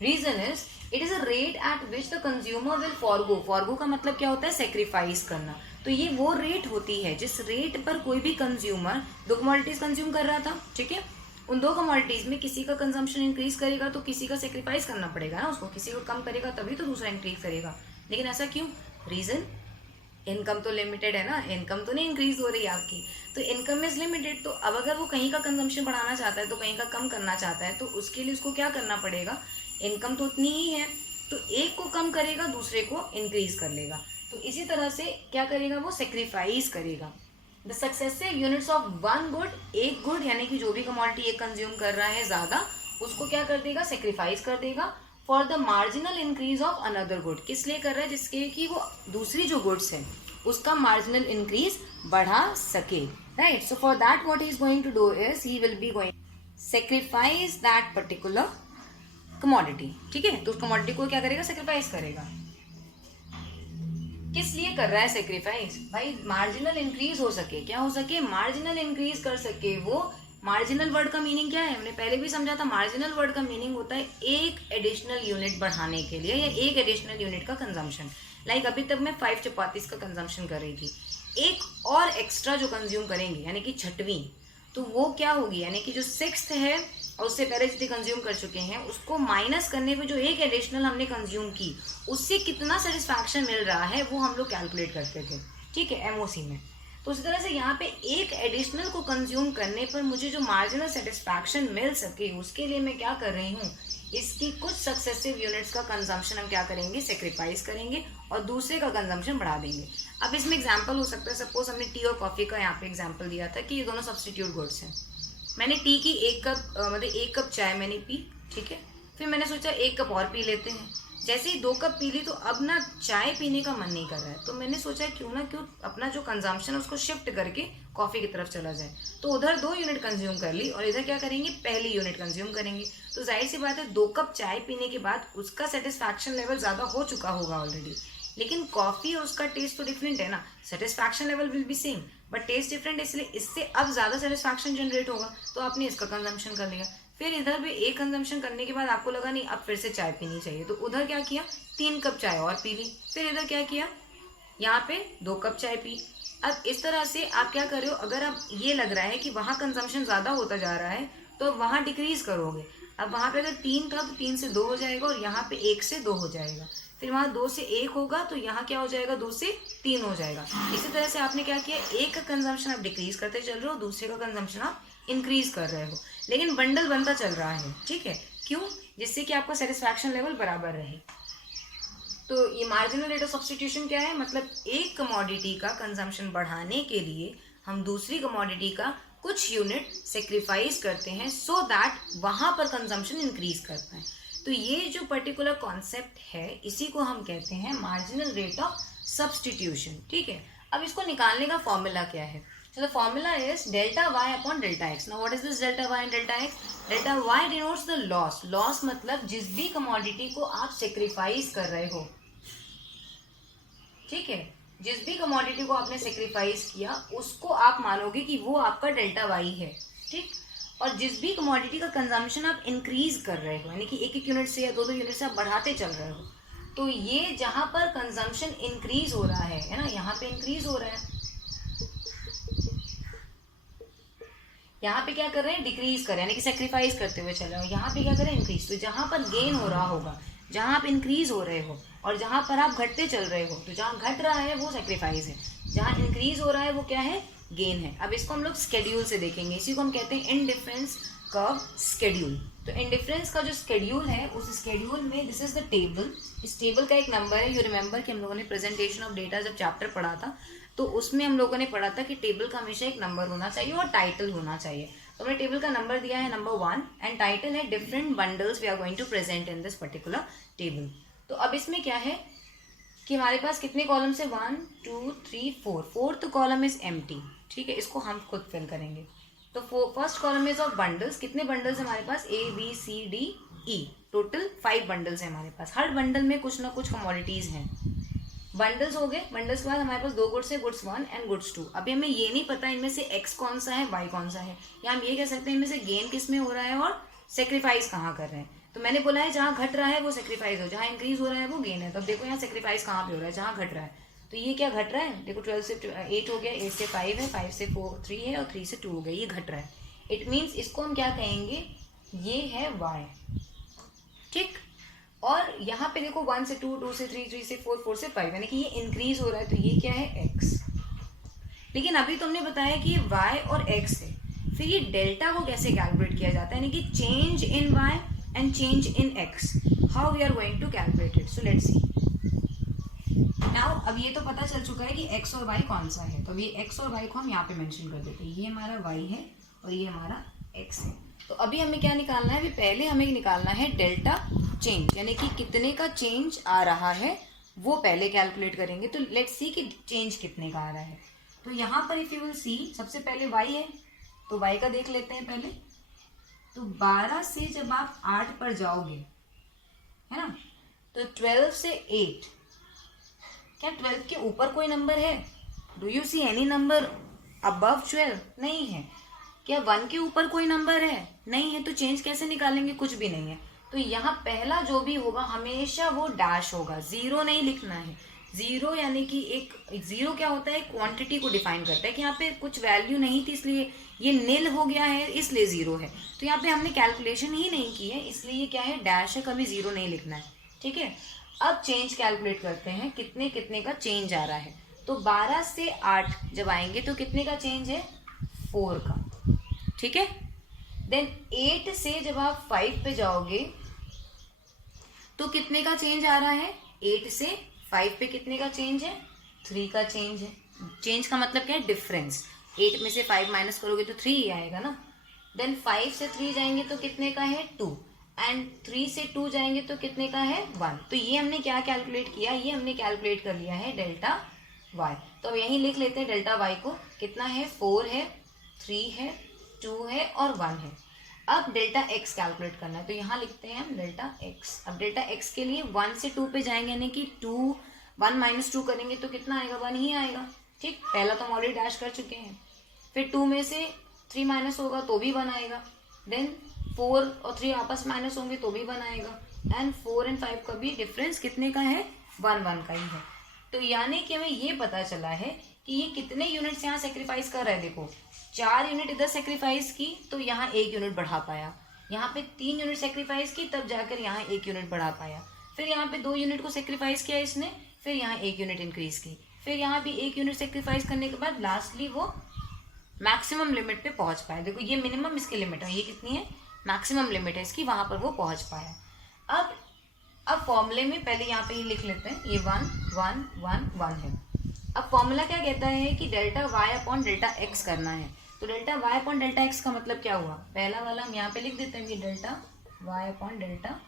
reason is it is a rate at which the consumer will forgo. Forgo का मतलब क्या होता है, सेक्रीफाइस करना। तो ये वो रेट होती है जिस रेट पर कोई भी कंज्यूमर दो कमोडिटीज कंज्यूम कर रहा था, ठीक है, उन दो कमोडिटीज में किसी का कंजम्पशन इंक्रीज करेगा तो किसी का सेक्रीफाइस करना पड़ेगा ना उसको, किसी को कम करेगा तभी तो दूसरा इंक्रीज करेगा। लेकिन ऐसा क्यों, रीजन इनकम तो लिमिटेड है ना, इनकम तो नहीं इंक्रीज हो रही आपकी, तो इनकम इज लिमिटेड। तो अब अगर वो कहीं का कंजम्पशन बढ़ाना चाहता है तो कहीं का कम करना चाहता है तो उसके लिए उसको क्या करना पड़ेगा, इनकम तो उतनी ही है, तो एक को कम करेगा दूसरे को इंक्रीज कर लेगा। तो इसी तरह से क्या करेगा, वो सेक्रीफाइस करेगा। The successive units of one good, एक गुड यानी कि जो भी कमोडिटी एक कंज्यूम कर रहा है ज्यादा, उसको क्या कर देगा, सेक्रीफाइस कर देगा for the marginal increase of another good. किस लिए कर रहा है, जिसके कि वो दूसरी जो गुड्स है उसका मार्जिनल इंक्रीज बढ़ा सके, right. So for that what he is going to do is he will be going sacrifice that particular commodity. ठीक है, तो उस कमोडिटी को क्या करेगा, सेक्रीफाइस करेगा। किस लिए कर रहा है सेक्रीफाइस, भाई मार्जिनल इंक्रीज हो सके, क्या हो सके, मार्जिनल इंक्रीज कर सके वो। मार्जिनल वर्ड का मीनिंग क्या है, हमने पहले भी समझा था, मार्जिनल वर्ड का मीनिंग होता है एक एडिशनल यूनिट बढ़ाने के लिए या एक एडिशनल यूनिट का कंजम्पशन। लाइक अभी तक मैं 5 चपातीस का कंजम्पशन कर रही थी, एक और एक्स्ट्रा जो कंज्यूम करेंगे यानी कि छठवीं, तो वो क्या होगी, यानी कि जो 6th है और उससे पहले जितनी कंज्यूम कर चुके हैं उसको माइनस करने पे जो एक एडिशनल हमने कंज्यूम की उससे कितना सेटिस्फैक्शन मिल रहा है वो हम लोग कैलकुलेट करते थे, ठीक है, एमओसी में। तो उसी तरह से यहाँ पे एक एडिशनल को कंज्यूम करने पर मुझे जो मार्जिनल सेटिस्फैक्शन मिल सके उसके लिए मैं क्या कर रही हूँ, इसकी कुछ सक्सेसिव यूनिट्स का कंजम्पशन हम क्या करेंगे, सेक्रीफाइस करेंगे और दूसरे का कंजम्पशन बढ़ा देंगे। अब इसमें एग्जाम्पल हो सकता है, सपोज हमने टी और कॉफी का यहाँ पे एग्जाम्पल दिया था कि ये दोनों सब्सटीट्यूट गुड्स हैं। मैंने टी की एक कप चाय मैंने पी, ठीक है, फिर मैंने सोचा एक कप और पी लेते हैं। जैसे ही 2 कप पी ली तो अब ना चाय पीने का मन नहीं कर रहा है, तो मैंने सोचा क्यों अपना जो कंजम्पशन है उसको शिफ्ट करके कॉफी की तरफ चला जाए। तो उधर 2 यूनिट कंज्यूम कर ली और इधर क्या करेंगे, पहली यूनिट कंज्यूम करेंगे। तो जाहिर सी बात है 2 कप चाय पीने के बाद उसका सेटिस्फैक्शन लेवल ज्यादा हो चुका होगा ऑलरेडी, लेकिन कॉफी और उसका टेस्ट तो डिफरेंट है ना, satisfaction level will be same but taste different, इसलिए इससे अब ज्यादा सेटिस्फैक्शन जनरेट होगा, तो आपने इसका कंजम्पशन कर लिया। फिर इधर भी एक कंजम्पशन करने के बाद आपको लगा नहीं अब फिर से चाय पीनी चाहिए, तो उधर क्या किया, 3 कप चाय और पी ली। फिर इधर क्या किया, यहाँ पे 2 कप चाय पी। अब इस तरह से आप क्या कर रहे हो, अगर आप ये लग रहा है कि वहां कंजम्पशन ज्यादा होता जा रहा है तो वहां डिक्रीज करोगे। अब वहां पे अगर 3 था तो 3 से 2 हो जाएगा और यहाँ पे 1 से 2 हो जाएगा। फिर वहां 2 से 1 होगा तो यहाँ क्या हो जाएगा, 2 से 3 हो जाएगा। इसी तरह से आपने क्या किया, एक का कंजम्पशन आप डिक्रीज करते चल रहे हो, दूसरे का कंजम्पशन आप इंक्रीज कर रहे हो, लेकिन बंडल बनता चल रहा है, ठीक है, क्यों, जिससे कि आपका सेटिस्फैक्शन लेवल बराबर रहे। तो ये मार्जिनल रेट ऑफ सब्स्टिट्यूशन क्या है, मतलब एक कमोडिटी का कंजम्पशन बढ़ाने के लिए हम दूसरी कमोडिटी का कुछ यूनिट सेक्रीफाइस करते हैं सो दैट वहां पर कंजम्पशन इंक्रीज करता है। तो ये जो पर्टिकुलर कॉन्सेप्ट है इसी को हम कहते हैं मार्जिनल रेट ऑफ सब्स्टिट्यूशन, ठीक है। अब इसको निकालने का फॉर्मूला क्या है, So the formula is delta y upon delta x. Now what is this delta y and delta x? Delta y denotes the loss. Loss मतलब जिस भी कमोडिटी को आप सेक्रीफाइस कर रहे हो, ठीक है, जिस भी कमोडिटी को आपने सेक्रीफाइस किया उसको आप मानोगे कि वो आपका डेल्टा वाई है, ठीक। और जिस भी कमोडिटी का कंजम्पशन आप इंक्रीज कर रहे हो, यानी कि एक एक यूनिट से या दो दो यूनिट से आप बढ़ाते चल रहे हो, तो ये जहां पर कंजम्पशन इंक्रीज हो रहा है ना, यहाँ पे इंक्रीज हो रहा है, यहाँ पे क्या कर रहे हैं, डिक्रीज कर रहे हैं, यानी कि सेक्रीफाइस करते हुए चल रहे हो। यहाँ पे क्या कर रहे हैं, इंक्रीज। तो जहां पर गेन हो रहा होगा, जहां आप इंक्रीज हो रहे हो, और जहां पर आप घटते चल रहे हो, तो जहां घट रहा है वो सेक्रीफाइस है, जहां इंक्रीज हो रहा है वो क्या है, गेन है। अब इसको हम लोग स्केड्यूल से देखेंगे, इसी को हम कहते हैं इंडिफरेंस कर्व स्केड्यूल। तो इंडिफरेंस का जो स्केड्यूल है, उस स्केड्यूल में दिस इज द टेबल, इस टेबल का एक नंबर है। यू रिमेंबर कि हम लोगों ने प्रेजेंटेशन ऑफ डेटा जब चैप्टर पढ़ा था, तो उसमें हम लोगों ने पढ़ा था कि टेबल का हमेशा एक नंबर होना चाहिए और टाइटल होना चाहिए। तो हमने टेबल का नंबर दिया है नंबर 1 एंड टाइटल है different bundles we are going to present in this particular table. तो अब इसमें क्या है कि हमारे पास कितने कॉलम्स है, 1 2 3 4, फोर्थ कॉलम इज एम्प्टी, ठीक है, इसको हम खुद फिल करेंगे। तो first column is of bundles, कितने बंडल्स हमारे पास, A B C D E, total 5 bundles है हमारे पास। हर बंडल में कुछ ना कुछ कमोडिटीज हैं। बंडल्स हो गए, बंडल्स के बाद हमारे पास 2 गुड्स है, गुड्स 1 एंड गुड्स 2। अभी हमें ये नहीं पता इनमें से x कौन सा है, y कौन सा है, या हम ये कह सकते हैं इनमें से गेन किस में हो रहा है और सेक्रीफाइस कहाँ कर रहे हैं। तो मैंने बोला है जहाँ घट रहा है वो सेक्रीफाइस हो, जहाँ इंक्रीज हो रहा है वो गेन है। तो अब देखो यहाँ सेक्रीफाइस कहाँ पे हो रहा है, जहाँ घट रहा है। तो ये क्या घट रहा है, देखो 12 से 8 हो गया, 8 से 5 है, 5 से 3 है और 3 से 2 हो गया, ये घट रहा है। इट मीन्स इसको हम क्या कहेंगे, ये है y, ठीक। और यहाँ पे देखो 1 से 2, 2 से 3, 3 से 4, 4 से 5, यानी कि ये इंक्रीज हो रहा है, तो ये क्या है, x। लेकिन अभी तुमने बताया कि ये y और x है, फिर ये डेल्टा को कैसे कैलकुलेट किया जाता है, यानी कि change in y and change in x, how we are going to calculate it. So let's see now. अब ये तो पता चल चुका है कि x और y कौन सा है, तो अब ये x और y को हम यहाँ पे मेंशन कर देते हैं, ये हमारा y है और ये हमारा x है। तो अभी हमें क्या निकालना है, अभी पहले हमें निकालना है डेल्टा चेंज, यानी कि कितने का चेंज आ रहा है वो पहले कैलकुलेट करेंगे। तो लेट्स सी कि चेंज कितने का आ रहा है। तो यहाँ पर इफ यू विल सी, सबसे पहले y है, तो y का देख लेते हैं पहले। तो 12 से जब आप 8 पर जाओगे, है ना, तो 12 से 8, क्या 12 के ऊपर कोई नंबर है, do you see any number above 12? नहीं है। क्या 1 के ऊपर कोई नंबर है, नहीं है। तो चेंज कैसे निकालेंगे, कुछ भी नहीं है। तो यहाँ पहला जो भी होगा हमेशा वो डैश होगा, जीरो नहीं लिखना है। जीरो यानी कि एक जीरो क्या होता है, क्वांटिटी को डिफाइन करता है कि यहाँ पे कुछ वैल्यू नहीं थी इसलिए ये नील हो गया है, इसलिए जीरो है। तो यहाँ पे हमने कैलकुलेशन ही नहीं की है, इसलिए ये क्या है, डैश है, कभी जीरो नहीं लिखना है, ठीक है। अब चेंज कैलकुलेट करते हैं, कितने कितने का चेंज आ रहा है। तो 12 से 8 जब आएंगे तो कितने का चेंज है, 4 का, ठीक है। देन 8 से जब आप 5 पे जाओगे तो कितने का चेंज आ रहा है, 8 से 5 पे कितने का चेंज है, 3 का चेंज है। चेंज का मतलब क्या है, डिफरेंस। 8 में से 5 माइनस करोगे तो 3 ही आएगा ना। देन 5 से 3 जाएंगे तो कितने का है, 2, एंड 3 से 2 जाएंगे तो कितने का है, 1। तो ये हमने क्या कैलकुलेट किया, ये हमने कैलकुलेट कर लिया है डेल्टा y। तो अब यहीं लिख लेते हैं डेल्टा y को, कितना है, 4 है, 3 है, 2 है और 1 है। अब डेल्टा x कैलकुलेट करना है, तो यहाँ लिखते हैं हम डेल्टा x। अब डेल्टा x के लिए 1 से 2 पे जाएंगे, यानी कि 1 माइनस 2 करेंगे तो कितना आएगा, 1 ही आएगा, ठीक। पहला तो हम ऑलरेडी डैश कर चुके हैं। फिर 2 में से 3 माइनस होगा तो भी 1 आएगा। देन 4 और 3 आपस माइनस होंगे तो भी 1 आएगा। एंड 4 एंड 5 का भी डिफरेंस कितने का है, 1 1 का ही है। तो यानी कि हमें ये पता चला है कि ये कितने यूनिट्स यहाँ सेक्रीफाइस कर रहा है। देखो 4 यूनिट इधर सेक्रीफाइस की तो यहाँ 1 यूनिट बढ़ा पाया, यहाँ पे 3 यूनिट सेक्रीफाइस की तब जाकर यहाँ 1 यूनिट बढ़ा पाया, फिर यहाँ पे 2 यूनिट को सेक्रीफाइस किया इसने, फिर यहाँ 1 यूनिट इंक्रीज की, फिर यहाँ भी 1 यूनिट सेक्रीफाइस करने के बाद लास्टली वो मैक्सिमम लिमिट पे पहुंच पाया। देखो ये मिनिमम इसकी लिमिट है, ये कितनी है, मैक्सिमम लिमिट है इसकी, वहां पर वो पहुंच पाया। अब फॉर्मूले में पहले यहाँ पे ये लिख लेते हैं, ये 1 1 1 1 है। अब फॉर्मूला क्या कहता है कि delta y upon delta x करना है। तो delta y upon delta x का मतलब क्या हुआ, पहला वाला हम यहाँ पे लिख देते हैं, ये delta y upon delta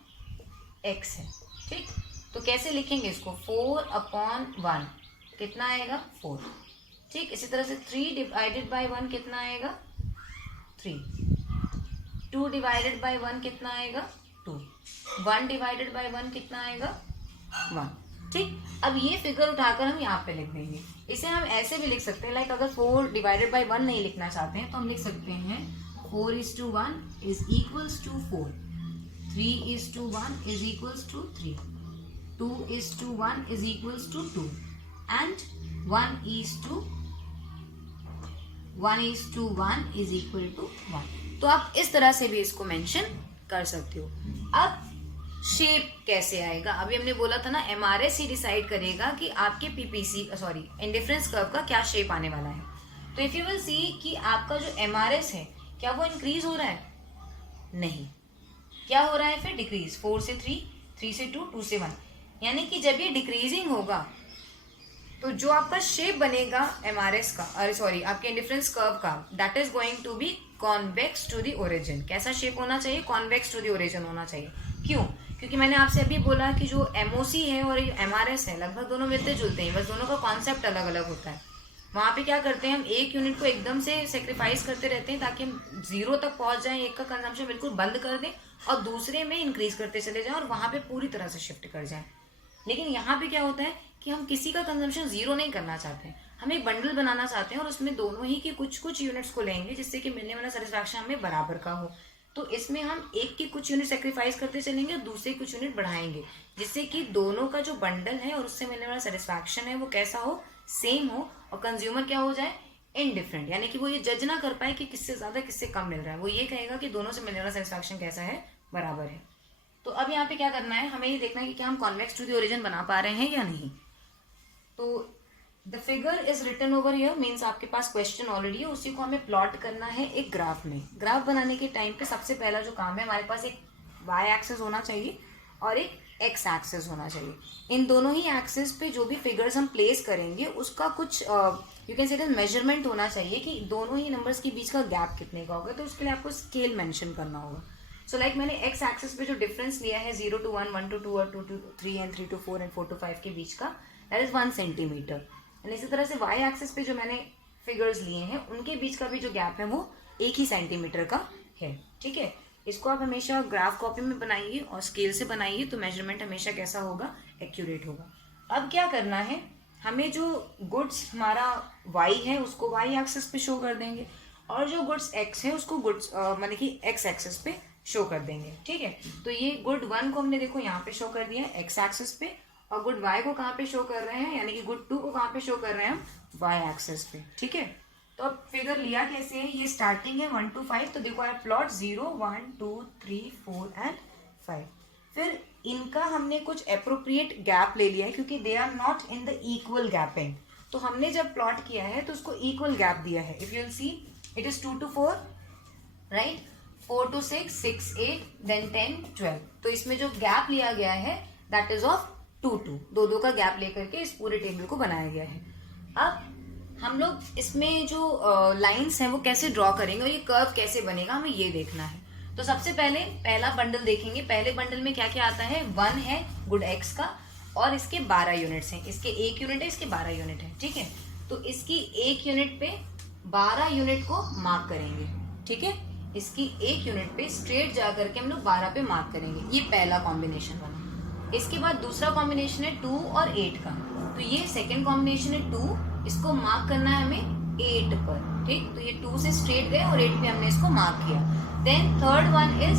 x है, ठीक। तो कैसे लिखेंगे इसको, 4 अपॉन 1 कितना आएगा, 4, ठीक, इसी तरह से 3 डिवाइडेड बाय 1 कितना आएगा 3, 2 डिवाइडेड बाय 1 कितना आएगा 2, 1 डिवाइडेड बाय 1 कितना आएगा 1। ठीक, अब ये फिगर उठाकर हम यहाँ पे लिख देंगे। इसे हम ऐसे भी लिख सकते हैं, लाइक अगर 4 डिवाइडेड बाय 1 नहीं लिखना चाहते हैं तो हम लिख सकते हैं 4:1 is equals to 4, 3:1 is equals to 3, 2:1 is equals to 2 and 1:1 is equal to 1। तो आप इस तरह से भी इसको मेंशन कर सकते हो। अब शेप कैसे आएगा, अभी हमने बोला था ना एमआरएस ही डिसाइड करेगा कि आपके इंडिफरेंस कर्व का क्या शेप आने वाला है। तो इफ यू विल सी कि आपका जो एमआरएस है क्या वो इंक्रीज हो रहा है, नहीं, क्या हो रहा है फिर डिक्रीज, 4 से 3, 3 से 2, 2 से 1, यानी कि जब ये डिक्रीजिंग होगा तो जो आपका शेप बनेगा एमआरएस का आपके इंडिफरेंस कर्व का, that is going to be convex to the origin. कैसा शेप होना चाहिए, कॉन्वेक्स टू द ओरिजिन होना चाहिए। क्यों, क्योंकि मैंने आपसे अभी बोला कि जो एमओसी है और एमआरएस है लगभग दोनों मिलते जुलते हैं, बस दोनों का कॉन्सेप्ट अलग अलग होता है। वहाँ पे क्या करते हैं हम एक यूनिट को एकदम से सेक्रीफाइस करते रहते हैं ताकि हम 0 तक पहुंच जाएं, एक का कंजम्पशन बिल्कुल बंद कर दें और दूसरे में इंक्रीज करते चले जाएं और वहाँ पे पूरी तरह से शिफ्ट कर जाएं। लेकिन यहाँ पे क्या होता है कि हम किसी का कंजम्पशन 0 नहीं करना चाहते हैं, हम एक बंडल बनाना चाहते हैं और उसमें दोनों ही के कुछ कुछ यूनिट्स को लेंगे जिससे कि मिलने वाला सेटिस्फैक्शन हमें बराबर का हो। तो इसमें हम एक की कुछ यूनिट सेक्रीफाइस करते चलेंगे और दूसरे कुछ यूनिट बढ़ाएंगे जिससे कि दोनों का जो बंडल है और उससे मिलने वाला सेटिस्फैक्शन है वो कैसा हो, सेम हो और कंज्यूमर क्या हो जाए, इनडिफरेंट, यानी कि वो ये जज ना कर पाए कि किससे ज्यादा किससे कम मिल रहा है, वो ये कहेगा कि दोनों से मिलने वाला सेटिस्फैक्शन कैसा है, बराबर है। तो अब यहाँ पे क्या करना है, हमें ये देखना है कि क्या हम कॉन्वेक्स टू द ओरिजिन बना पा रहे हैं या नहीं। तो the figure is written over here, means आपके पास क्वेश्चन ऑलरेडी है, उसी को हमें प्लॉट करना है एक ग्राफ में। ग्राफ बनाने के टाइम पे सबसे पहला जो काम है, हमारे पास एक वाई एक्सिस होना चाहिए और एक एक्स एक्सिस होना चाहिए। इन दोनों ही एक्सिस पे जो भी फिगर्स हम प्लेस करेंगे उसका कुछ you can say it measurement होना चाहिए कि दोनों ही नंबर्स के बीच का गैप कितने का होगा। तो उसके लिए आपको स्केल मेंशन करना होगा। सो लाइक मैंने एक्स एक्सिस पे जो डिफरेंस लिया है 0 to 1, 1 to 2 और 2 to 3 and 3 to 4 and 4 to 5 के बीच का, दैट इज 1 सेंटीमीटर। इसी तरह से वाई एक्सिस पे जो मैंने फिगर्स लिए हैं उनके बीच का भी जो गैप है वो 1 ही सेंटीमीटर का है। ठीक है, इसको आप हमेशा ग्राफ कॉपी में बनाइए और स्केल से बनाइए तो मेजरमेंट हमेशा कैसा होगा, एक्यूरेट होगा। अब क्या करना है, हमें जो गुड्स हमारा y है उसको y एक्सिस पे शो कर देंगे और जो गुड्स x है उसको गुड्स मतलब कि x एक्सिस पे शो कर देंगे। ठीक है, तो ये गुड 1 को हमने देखो यहाँ पे शो कर दिया है x एक्सिस पे और गुड y को कहाँ पे शो कर रहे हैं, यानी कि गुड 2 को कहाँ पे शो कर रहे हैं हम, y एक्सिस पे। ठीक है, तो अब फिगर लिया कैसे है, ये स्टार्टिंग है 1 to 5, तो देखो आप प्लॉट 0, 1, 2, 3, 4 एंड 5। फिर इनका हमने कुछ अप्रोप्रिएट गैप ले लिया है क्योंकि they are not in the equal gapping. तो हमने जब प्लॉट किया है तो उसको इक्वल गैप दिया है। If you will see it is 2 to 4, right, 4 to 6, 6, 8, then 10, 12। तो इसमें जो गैप लिया गया है दैट इज ऑफ 2, 2, दो का गैप लेकर के इस पूरे टेबल को बनाया गया है। अब हम लोग इसमें जो लाइंस हैं वो कैसे ड्रॉ करेंगे और ये कर्व कैसे बनेगा हमें ये देखना है। तो सबसे पहले पहला बंडल देखेंगे। पहले बंडल में क्या क्या आता है, 1 है गुड एक्स का और इसके 12 यूनिट्स हैं। इसके 1 यूनिट है, इसके 12 यूनिट है। ठीक है, तो इसकी 1 यूनिट पे 12 यूनिट को मार्क करेंगे। ठीक है, इसकी 1 यूनिट पे स्ट्रेट जा करके हम लोग 12 पे मार्क करेंगे। ये पहला कॉम्बिनेशन बना। इसके बाद दूसरा कॉम्बिनेशन है 2 और 8 का, तो ये सेकेंड कॉम्बिनेशन है 2, इसको मार्क करना है हमें 8 पर। ठीक, तो ये 2 से स्ट्रेट गए और 8 पे हमने इसको मार्क किया। देन थर्ड वन इज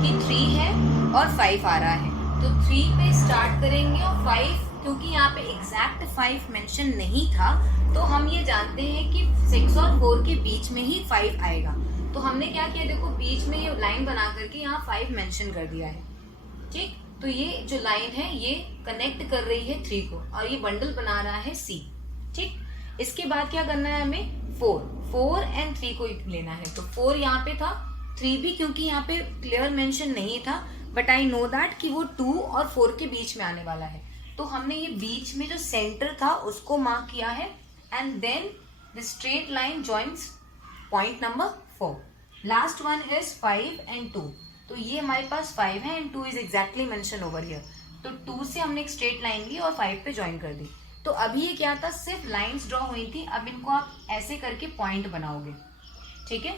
कि 3 है और 5 आ रहा है, तो 3 पे स्टार्ट करेंगे और 5, क्योंकि यहाँ पे एग्जैक्ट 5 मेंशन नहीं था तो हम ये जानते हैं कि 6 और 4 के बीच में ही 5 आएगा। तो हमने क्या किया, देखो बीच में ये लाइन बना करके यहाँ 5 मेंशन कर दिया है। ठीक, तो ये जो लाइन है ये कनेक्ट कर रही है 3 को और ये बंडल बना रहा है C। ठीक, इसके बाद क्या करना है हमें, 4 एंड 3 को लेना है। तो 4 यहाँ पे था, 3 भी क्योंकि यहाँ पे क्लियर मेंशन नहीं था, बट आई नो दैट कि वो 2 और 4 के बीच में आने वाला है। तो हमने ये बीच में जो सेंटर था उसको मार्क किया है and then the straight line joins point number 4। Last one is 5 and 2, तो ये हमारे पास 5 है and 2 is exactly mention over here. तो 2 से हमने एक स्ट्रेट लाइन ली और 5 पे ज्वाइन कर दी। तो अभी ये क्या था, सिर्फ लाइंस ड्रॉ हुई थी, अब इनको आप ऐसे करके पॉइंट बनाओगे, ठीक है,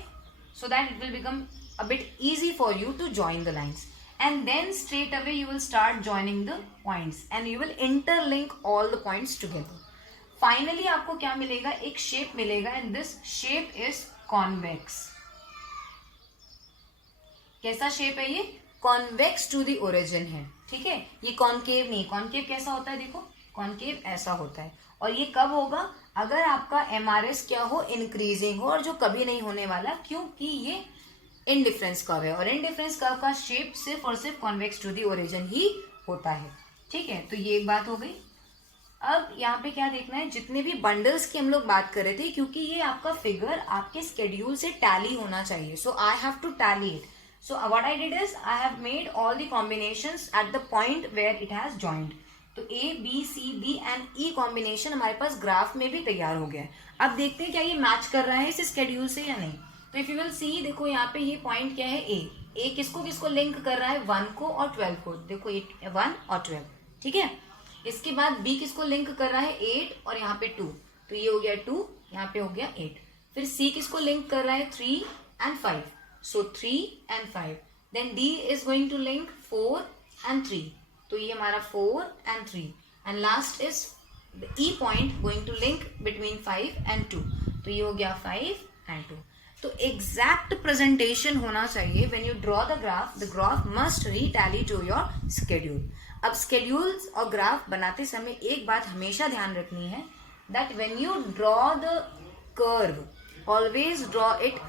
so that it will become a bit easy for you to join the lines, and then straight away you will start joining the points and you will interlink all the points together. Finally आपको क्या मिलेगा, एक shape मिलेगा, and this shape is convex. कैसा shape है ये, convex to the origin है, ठीक है, ये कॉन्केव नहीं. कॉन्केव कैसा होता है, देखो कॉन्केव ऐसा होता है, और ये कब होगा, अगर आपका एमआरएस क्या हो, इंक्रीजिंग हो, और जो कभी नहीं होने वाला, क्योंकि ये इनडिफरेंस कर्व है, और इनडिफरेंस कर्व का शेप सिर्फ और सिर्फ कॉन्वेक्स टू द ओरिजिन ही होता है, ठीक है. तो ये एक बात हो गई. अब यहाँ पे क्या देखना है, जितने भी बंडल्स की हम लोग बात कर रहे थे, क्योंकि ये आपका फिगर आपके स्केड्यूल से टैली होना चाहिए, so I have to tally it. So what I did is I have made all the combinations at the point where it has joined. तो A, B, C, D and E combination हमारे पास graph में भी तैयार हो गया है. अब देखते हैं क्या ये मैच कर रहा है इस स्केड्यूल से या नहीं. तो इफ यू विल सी, देखो यहाँ पे ये पॉइंट क्या है, A किसको किसको लिंक कर रहा है, 1 को और 12 को. देखो 1 और 12, ठीक है. इसके बाद B किसको लिंक कर रहा है, 8 और यहाँ पे 2, तो ये हो गया 2, यहाँ पे हो गया 8. फिर C किसको लिंक कर रहा है, 3 and 5. So 3 and 5. Then D is going to link 4 and 3. तो ये हमारा 4 and 3. And last is the E point going to link between 5 and 2. तो ये हो गया 5 and 2. तो exact presentation होना चाहिए when you draw the graph must retally to your schedule. अब schedules और graph बनाते समय एक बात हमेशा ध्यान रखनी है, that when you draw the curve, always draw it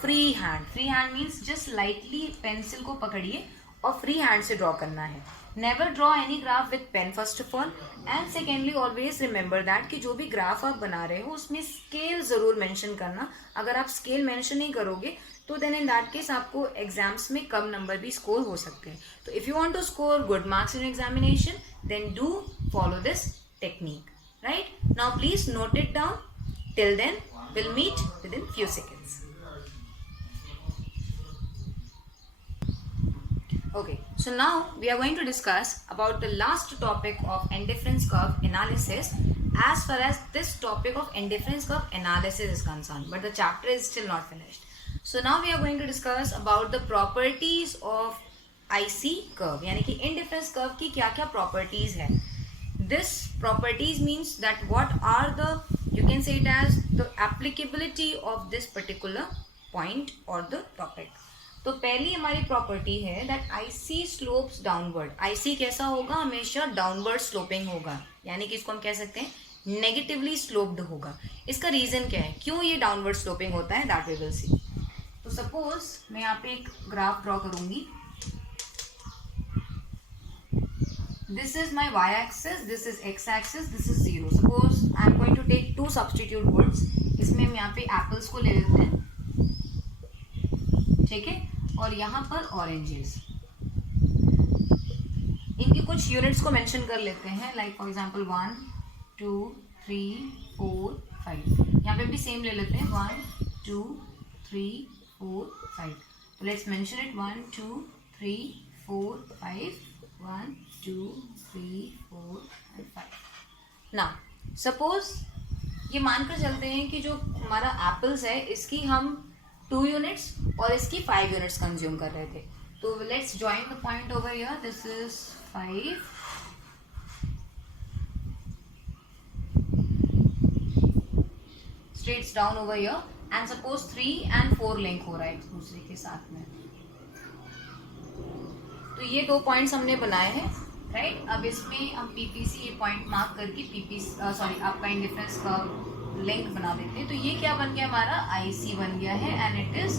free hand. Free hand means just lightly pencil को पकड़िए और फ्री हैंड से ड्रॉ करना है. Never draw any graph with pen first of all, and secondly always remember that कि जो भी graph आप बना रहे हो उसमें स्केल जरूर मेंशन करना. अगर आप स्केल मेंशन नहीं करोगे तो देन इन दैट केस आपको एग्जाम्स में कम नंबर भी स्कोर हो सकते हैं. तो if you want to score good marks in examination, then do follow this technique, right. Now please note it down. Till then will meet with in few seconds. Okay, so now we are going to discuss about the last topic of indifference curve analysis as far as this topic of indifference curve analysis is concerned, but the chapter is still not finished. So now we are going to discuss about the properties of IC curve, यानी कि indifference curve की क्या क्या properties है. This properties means that what are the, you can say it as the applicability of this particular point or the topic. तो पहली हमारी property है that IC slopes downward. IC कैसा होगा, हमेशा डाउनवर्ड स्लोपिंग होगा, यानी कि इसको हम कह सकते हैं नेगेटिवली स्लोप्ड होगा. इसका रीजन क्या है, क्यों ये डाउनवर्ड स्लोपिंग होता है, दैट वी विल सी. तो सपोज मैं यहाँ पे एक ग्राफ ड्रॉ करूंगी. This is my y axis, this is x axis, this is 0. Suppose I am going to take 2 substitute words. इसमें हम यहाँ पे एप्पल्स को ले लेते हैं, ठीक है, और यहाँ पर ऑरेंजेस. इनकी कुछ यूनिट्स को मेंशन कर लेते हैं, लाइक फॉर एग्जांपल 1 2 3 4 5. यहाँ पे भी सेम ले लेते हैं 1 2 3 4 5. तो let's mention it 1 2 3 4 5 1 2 3 4 and 5. Now suppose ये मानकर चलते हैं कि जो हमारा एप्पल्स है इसकी हम 2 यूनिट्स और इसकी 5 यूनिट्स कंज्यूम कर रहे थे. तो let's join the point over here. This is 5, straights down over here, and suppose 3 and 4 link हो रहा है एक दूसरे के साथ में. तो ये 2 पॉइंट्स हमने बनाए हैं, राइट. अब इसमें हम पीपीसी ये पॉइंट मार्क करके पीपीसी सॉरी आपका इंडिफरेंस का लिंक बना देते हैं. तो ये क्या बन गया, हमारा आईसी बन गया है, and it is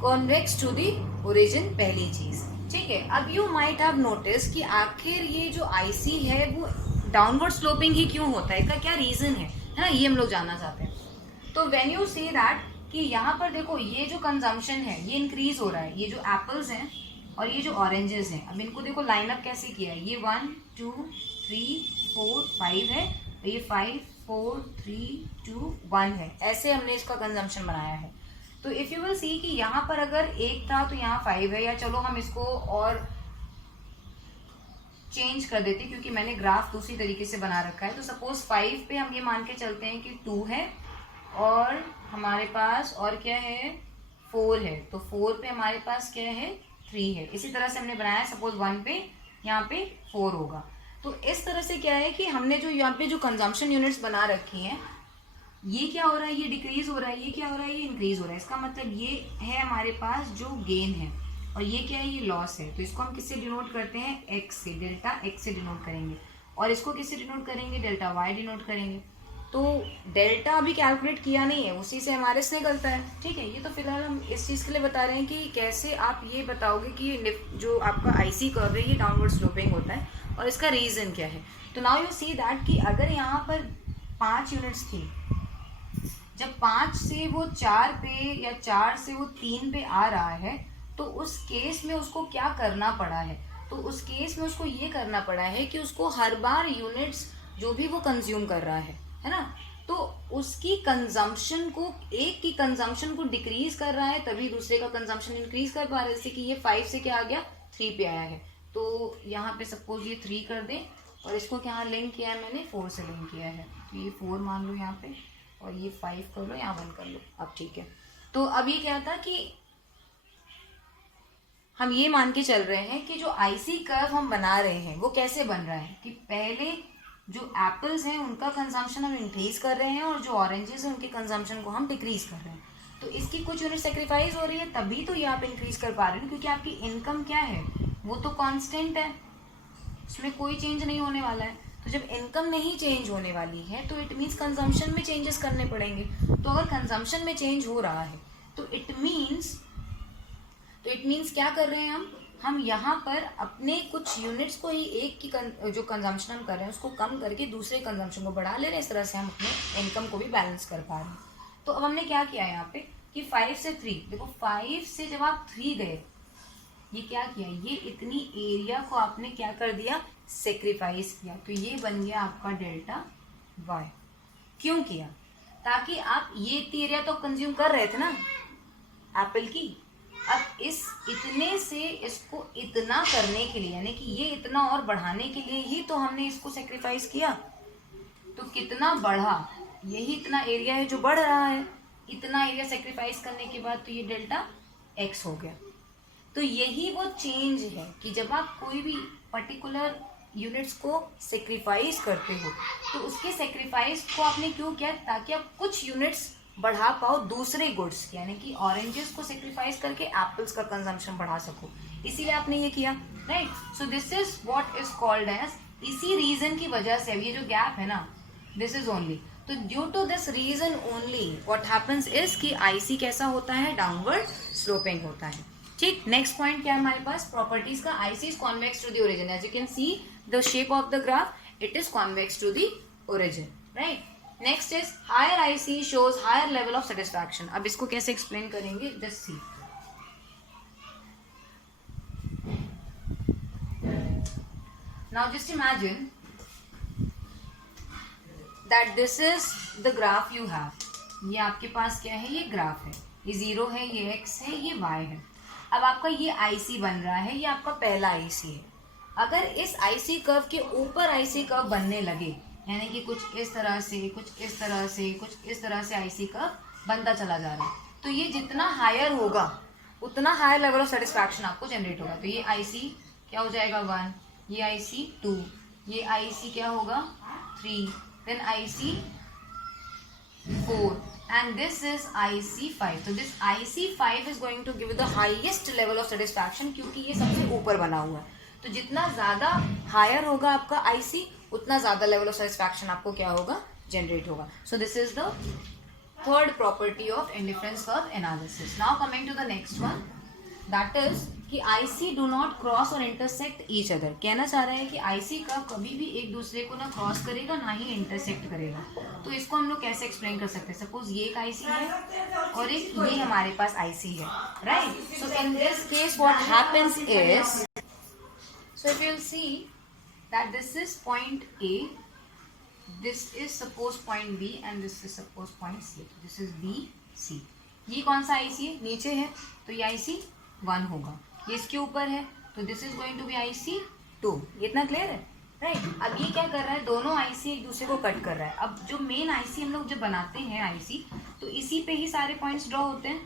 convex to the origin. पहली चीज, ठीक है. अब यू माइट हैव नोटिस कि आखिर ये जो आईसी है वो डाउनवर्ड स्लोपिंग ही क्यों होता है, इसका क्या रीजन है ना, ये हम लोग जानना चाहते हैं. तो व्हेन यू सी दैट कि यहाँ पर देखो ये जो कंजम्पशन है ये इंक्रीज हो रहा है. ये जो एप्पल्स हैं और ये जो ऑरेंजेस हैं, अब इनको देखो लाइनअप कैसे किया है. ये 1 2 3 4 5 है, तो ये 5 4 3 2 1 है. ऐसे हमने इसका कंजम्पशन बनाया है. तो इफ यू विल सी कि यहाँ पर अगर 1 था तो यहाँ 5 है, या चलो हम इसको और चेंज कर देते हैं क्योंकि मैंने ग्राफ दूसरी तरीके से बना रखा है। तो सपोज 5 पे हम ये मान के चलते हैं कि 2 है और हमारे पास और क्या है 4 है, तो 4 पे हमारे पास क्या है 3 है। इसी तरह से हमने बनाया, सपोज 1 पे यहाँ पे 4 होगा। तो इस तरह से क्या है कि हमने जो यहाँ पे जो कंजम्पशन यूनिट्स बना रखी हैं, ये क्या हो रहा है, ये डिक्रीज हो रहा है, ये क्या हो रहा है, ये इंक्रीज हो रहा है। इसका मतलब ये है हमारे पास जो गेन है और ये क्या है, ये लॉस है। तो इसको हम किससे डिनोट करते हैं, एक्स से, डेल्टा एक्स से डिनोट करेंगे। और इसको किससे डिनोट करेंगे, डेल्टा वाई डिनोट करेंगे। तो डेल्टा अभी कैलकुलेट किया नहीं है, उसी से हमारे से निकलता है, ठीक है। ये तो फिलहाल हम इस चीज़ के लिए बता रहे हैं कि कैसे आप ये बताओगे कि जो आपका आईसी कर्व है ये डाउनवर्ड स्लोपिंग होता है और इसका रीज़न क्या है। तो नाउ यू सी दैट कि अगर यहाँ पर 5 यूनिट्स थी, जब 5 से वो 4 पे या 4 से वो 3 पे आ रहा है, तो उस केस में उसको क्या करना पड़ा है, तो उस केस में उसको ये करना पड़ा है कि उसको हर बार यूनिट्स जो भी वो कंज्यूम कर रहा है ना, तो उसकी कंजम्पशन को, एक की कंजम्पशन को डिक्रीज कर रहा है तभी दूसरे का कंजम्पशन इंक्रीज कर पा रहा है। जैसे कि ये 5 से क्या आ गया, 3 पे आया है, तो यहाँ पे सपोज ये 3 कर दें और इसको क्या लिंक किया है मैंने, 4 से लिंक किया है, तो ये 4 मान लो यहाँ पे और ये 5 कर लो, यहाँ 1 कर लो। अब ठीक है, तो अब ये क्या था कि हम ये मान के चल रहे हैं कि जो आईसी कर्व हम बना रहे हैं वो कैसे बन रहा है कि पहले जो एप्पल्स हैं उनका कंजम्पशन हम इंक्रीज कर रहे हैं और जो ऑरेंजेस हैं उनके कंजम्पशन को हम डिक्रीज कर रहे हैं। तो इसकी कुछ यूनिट सेक्रीफाइस हो रही है, तभी तो ये आप इंक्रीज कर पा रहे हैं, क्योंकि आपकी इनकम क्या है, वो तो कांस्टेंट है, उसमें कोई चेंज नहीं होने वाला है। तो जब इनकम नहीं चेंज होने वाली है तो इट मीन्स कंजम्पशन में चेंजेस करने पड़ेंगे। तो अगर कंजम्पशन में चेंज हो रहा है तो इट मीन्स क्या कर रहे हैं हम यहाँ पर अपने कुछ यूनिट्स को ही, एक की जो कंजम्पशन हम कर रहे हैं उसको कम करके दूसरे कंजम्पशन को बढ़ा ले रहे हैं। इस तरह से हम अपने इनकम को भी बैलेंस कर पा रहे हैं। तो अब हमने क्या किया यहाँ पे कि 5 से 3, देखो 5 से जब आप 3 गए, ये क्या किया, ये इतनी एरिया को आपने क्या कर दिया, सेक्रीफाइस किया। तो ये बन गया आपका डेल्टा वाई। क्यों किया, ताकि आप ये इतनी एरिया तो कंज्यूम कर रहे थे ना एप्पल की, अब इस इतने से इसको इतना करने के लिए, यानी कि ये इतना और बढ़ाने के लिए ही तो हमने इसको सेक्रीफाइस किया। तो कितना बढ़ा, यही इतना एरिया है जो बढ़ रहा है, इतना एरिया सेक्रीफाइस करने के बाद तो ये डेल्टा एक्स हो गया। तो यही वो चेंज है कि जब आप कोई भी पर्टिकुलर यूनिट्स को सेक्रीफाइस करते हो तो उसके सेक्रीफाइस को आपने क्यों किया, ताकि आप कुछ यूनिट्स बढ़ा पाओ दूसरे गुड्स, यानी कि ऑरेंजेस को सेक्रीफाइस करके एप्पल्स का कंजम्पशन बढ़ा सको, इसीलिए आपने ये किया, right. So this is what is called as, इसी रीजन की वजह से ये जो गैप है ना, दिस इज ओनली, तो due to this reason only what happens is कि आईसी कैसा होता है, डाउनवर्ड स्लोपिंग होता है, ठीक। नेक्स्ट पॉइंट क्या है हमारे पास, प्रॉपर्टीज का, IC is convex to the origin, as you can see the shape of the graph, it is convex to the origin, right. Next is higher IC shows higher level of satisfaction. अब इसको कैसे explain करेंगे, just see. Now just imagine that this is the graph you have, ये आपके पास क्या है, ये graph है, ये 0 है, ये x है, ये y है। अब आपका ये आईसी बन रहा है, ये आपका पहला आईसी है। अगर इस आईसी कर्व के ऊपर आईसी कर्व बनने लगे, यानी कि कुछ इस तरह से, कुछ इस तरह से, कुछ इस तरह से आईसी कर्व बनता चला जा रहा है, तो ये जितना हायर होगा उतना हायर लेवल ऑफ सेटिस्फैक्शन आपको जनरेट होगा। तो ये आईसी क्या हो जाएगा 1, ये आईसी 2, ये आईसी क्या होगा 3, then IC 4 and this is IC5. तो this IC5 is going to give you the highest level of satisfaction, क्योंकि ये सबसे ऊपर बना हुआ है। तो जितना ज़्यादा हायर होगा आपका IC, उतना ज़्यादा लेवल ऑफ सेटिस्फैक्शन आपको क्या होगा, जनरेट होगा। So this is the third property of indifference curve analysis. Now coming to the next one, that is कि आईसी डू नॉट क्रॉस और इंटरसेक्ट ईच अदर। कहना चाह रहा है कि आईसी कर्व कभी भी एक दूसरे को ना क्रॉस करेगा ना ही इंटरसेक्ट करेगा। तो इसको हम लोग कैसे एक्सप्लेन कर सकते हैं, सपोज ये एक आईसी है और एक ये हमारे पास आईसी है, right. So in this case what happens is, so if you'll see that this is point A, this is suppose point B and this is suppose point C, this is B C। ये कौन सा IC है, नीचे है, तो ये IC 1 होगा, ये इसके ऊपर है, तो this is going to be IC 2, ये इतना क्लियर है, राइट। अब ये क्या कर रहा है, दोनों आईसी एक दूसरे को कट कर रहा है। अब जो मेन आईसी हम लोग जब बनाते हैं आईसी, तो इसी पे ही सारे पॉइंट्स ड्रॉ होते हैं,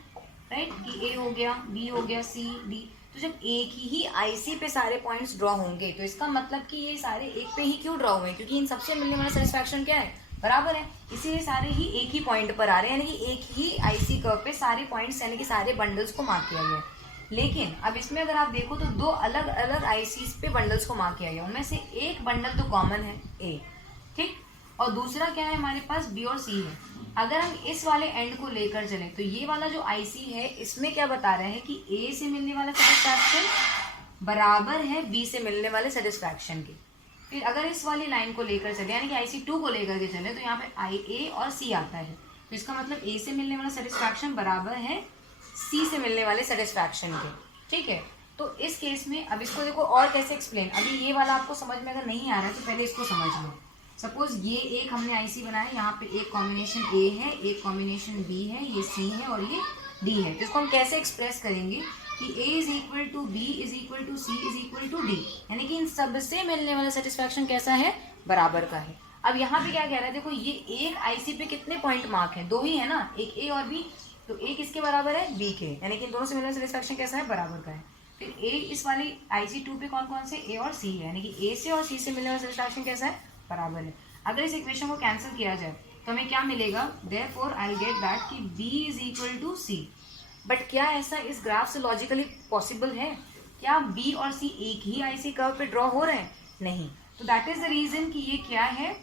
राइट, कि ए हो गया, बी हो गया, सी, डी। तो जब एक ही आईसी पे सारे पॉइंट्स ड्रॉ होंगे तो इसका मतलब कि ये सारे एक पे ही क्यों ड्रॉ हुए, क्योंकि इन सबसे मिलने वाला सेटिस्फैक्शन क्या है, बराबर है। इसीलिए सारे ही एक ही पॉइंट पर आ रहे हैं, यानी कि एक ही आईसी कर्व पे सारे पॉइंट्स यानी कि सारे बंडल्स को मार्क किया गया है। लेकिन अब इसमें अगर आप देखो तो दो अलग अलग आईसीज पे बंडल्स को मार्क किया गया, उनमें से एक बंडल तो कॉमन है ए, ठीक, और दूसरा क्या है हमारे पास, बी और सी है। अगर हम इस वाले एंड को लेकर चलें तो ये वाला जो आईसी है इसमें क्या बता रहे हैं कि ए से मिलने वाला सेटिस्फैक्शन बराबर है बी से मिलने वाले सेटिस्फैक्शन के। फिर अगर इस वाली लाइन को लेकर चले यानी कि IC2 को लेकर के चले तो यहाँ पे IA और C आता है, तो इसका मतलब A से मिलने वाला सेटिस्फैक्शन बराबर है C से मिलने वाले सेटिस्फैक्शन के, ठीक है। तो इस केस में अब इसको देखो और कैसे एक्सप्लेन, अभी ये वाला आपको समझ में अगर नहीं आ रहा है तो पहले इसको समझ लो। सपोज ये एक हमने IC बनाया, यहाँ पे एक कॉम्बिनेशन A है, एक कॉम्बिनेशन B है, ये C है और ये D है। तो इसको हम कैसे एक्सप्रेस करेंगे कि A is equal to B is equal to C is equal to D, यानी कि इन सबसे मिलने वाला सेटिस्फैक्शन कैसा है, बराबर का है। अब यहाँ पे क्या कह रहा है, देखो ये एक IC पे कितने पॉइंट मार्क है, दो ही है ना, एक A और B, तो एक इसके बराबर है B के, यानी कि इन दोनों से मिलने वाला सेटिस्फैक्शन कैसा है, बराबर का है। फिर A इस वाली IC2 पे कौन कौन से A और C है, यानी कि A से और C से मिलने वाला सेटिस्फैक्शन कैसा है, बराबर है। अगर इस इक्वेशन को कैंसिल किया जाए तो हमें क्या मिलेगा, therefore I will get that कि B is equal to C। But क्या ऐसा इस ग्राफ से लॉजिकली पॉसिबल है, क्या B और C एक ही IC कर्व पे ड्रॉ हो रहे हैं, नहीं। तो दैट इज द रीजन कि ये क्या है,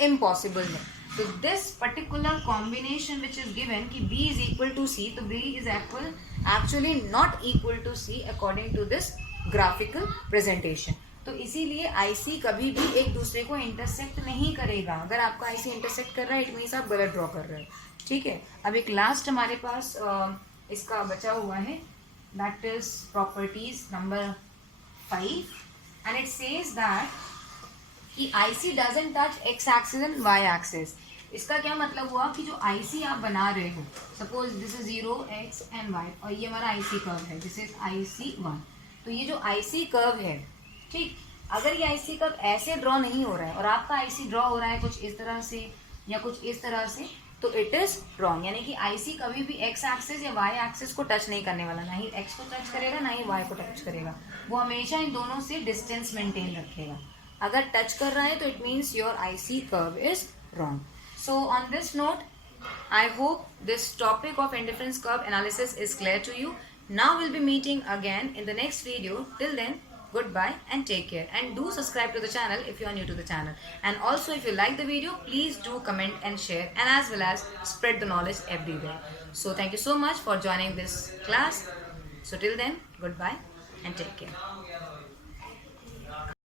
इम्पॉसिबल है। तो this particular combination which is given कि B is equal to C, तो B is actually not equal to C according to this graphical presentation. तो इसीलिए IC कभी भी एक दूसरे को इंटरसेक्ट नहीं करेगा। अगर आपका IC इंटरसेक्ट कर रहा है इट मीन्स आप गलत ड्रॉ कर रहे हो, ठीक है। अब एक लास्ट हमारे पास इसका बचा हुआ है, that is properties number 5 and it says that कि IC doesn't touch x axis and y axis. इसका क्या मतलब हुआ कि जो IC आप बना रहे हो, suppose this is 0 x and y और ये हमारा IC कर्व है, दिस इज IC1। तो ये जो IC कर्व है, ठीक, अगर ये IC कर्व ऐसे ड्रॉ नहीं हो रहा है और आपका IC ड्रॉ हो रहा है कुछ इस तरह से या कुछ इस तरह से, तो इट इज रॉन्ग, यानी कि IC कभी भी x एक्सिस या y एक्सिस को टच नहीं करने वाला, ना ही x को टच करेगा ना ही y को टच करेगा, वो हमेशा इन दोनों से डिस्टेंस मेंटेन रखेगा। अगर टच कर रहा है तो it means your IC curve is wrong. So on this note I hope this topic of indifference curve analysis is clear to you. Now we'll be meeting again in the next video. Till then, goodbye and take care, and do subscribe to the channel if you are new to the channel, and also if you like the video please do comment and share, and as well as spread the knowledge everywhere. So thank you so much for joining this class. So till then, goodbye and take care.